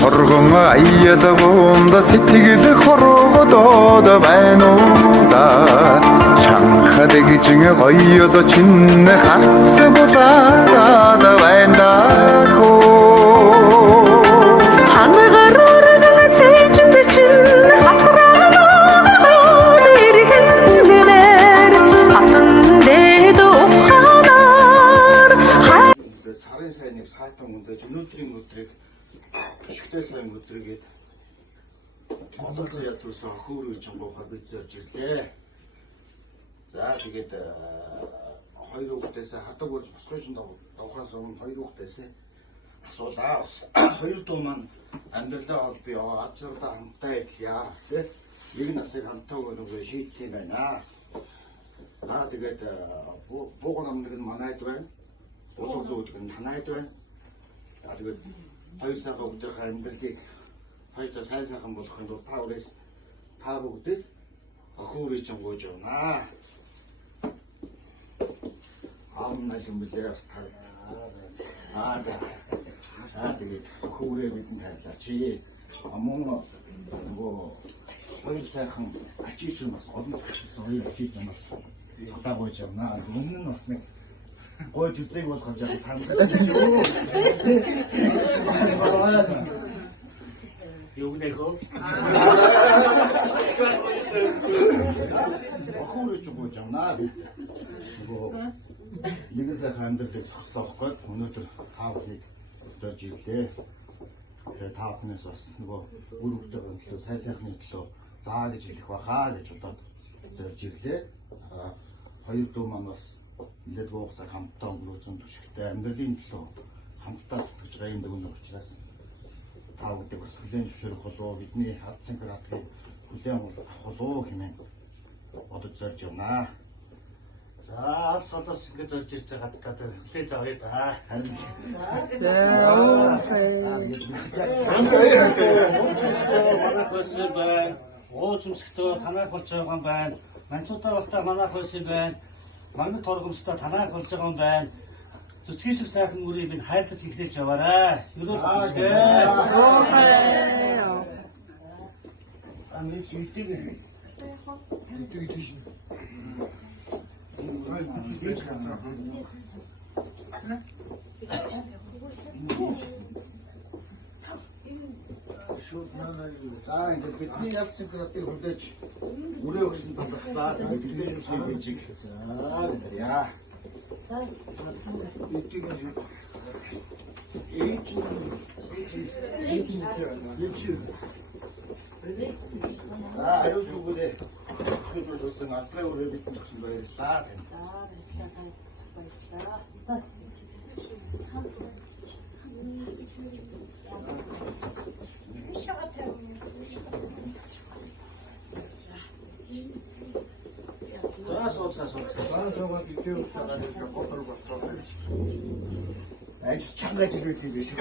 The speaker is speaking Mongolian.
Хоргон аядагуунда сэтгэл хоргодоод байна уу да шанхад гिजин гоёд чинь харц булаад байна да хангаар өргөн цэжинд чинь хацраанаа иргэлээр хатан дэд ухаанаар сарын сайныг саатан өндөөж өнөөдрийн өдрийг өшигтэй сайн өдрийгээд Монгол ятус охин үеийн гоохоор бид зорж ирлээ. За тэгээд хоёр хүүхдээс хадаг үрж босгож давхаас өмнө хоёр хүүхдээс асуулаа бас хоёр дуу маань амьдралаа бол би ажралаа хамтаа ирлээ тий. Нэг насыг хамтаа өгөх шийдсэн юм байна. Тэгээд бууган намныг нь манайд байна. Улам зүйдэг нь танайд байна. Тэгээд хоёр сайхан бүгдийнхээ амьдралыг хоёроо сайн сайхан болгохын тулд та бүгдээс охин үрийн гуйж явнаа. Амнаа юм билээ бас та. За. Тэгээд охин үрээ бидэнд хайрлаач. Амун нөгөө хоёр сайхан ачиж бас олон хоёр ачиж нас удаа гуйж явнаа. Өмнө нь бас нэг гой зүзэг болгож байгаа санагдаж юу. Юу нөхөө? Охин ч гуйж явнаа. Нэгэн сайхан амьдралыг зогслоох гээд өнөөдөр та бүхнийг зорж ирлээ. Тэгээд та бүхнээс бас нөгөө үр хөвгтэйгээ төлөө сайн сайхны төлөө заа гэж хэлэх бахаа гэж бодоод зорж ирлээ. Хоёр дуу маань бас нэлээд гоохсаар хамтдаа өнгөрөөсөн төшигтэй амьдралын төлөө хамтдаа зүтгэж байгаа юм дэгүүн учраас та бүдэг бас хүлээн зөвшөөрөх болов бидний хадсан градыг хүлээн авах болов хэмээн бодож зорж явнаа. За алс солоос ингэ зорж ирж байгаа гэдэг хүлээж авъя да. Харин манайх байсан байна. Ууч өмсгтөө танайх болж байгаа юм байна. Манцуудаа багтаа манайх байсан байна. Мангад торгомжтой танайх болж байгаа юм байна. Зүцгийн шиг сайхан үрийг минь хайрлаж эхлэж яваарай. Ерөөл бүсгээ. амин шийдэг. Тэгдэг тийш. За ингээд бидний явцсан градыг хүлээж үрээ өгсөн талбартаа бидний хүмүүсийн бижиг. За яа. За бидгийг аюул сүгээрээ хөдөлгөөсөн алдраа өрөө бидний өгсөн баярлалаа. Аюул чангаж ирэх юм биш үү?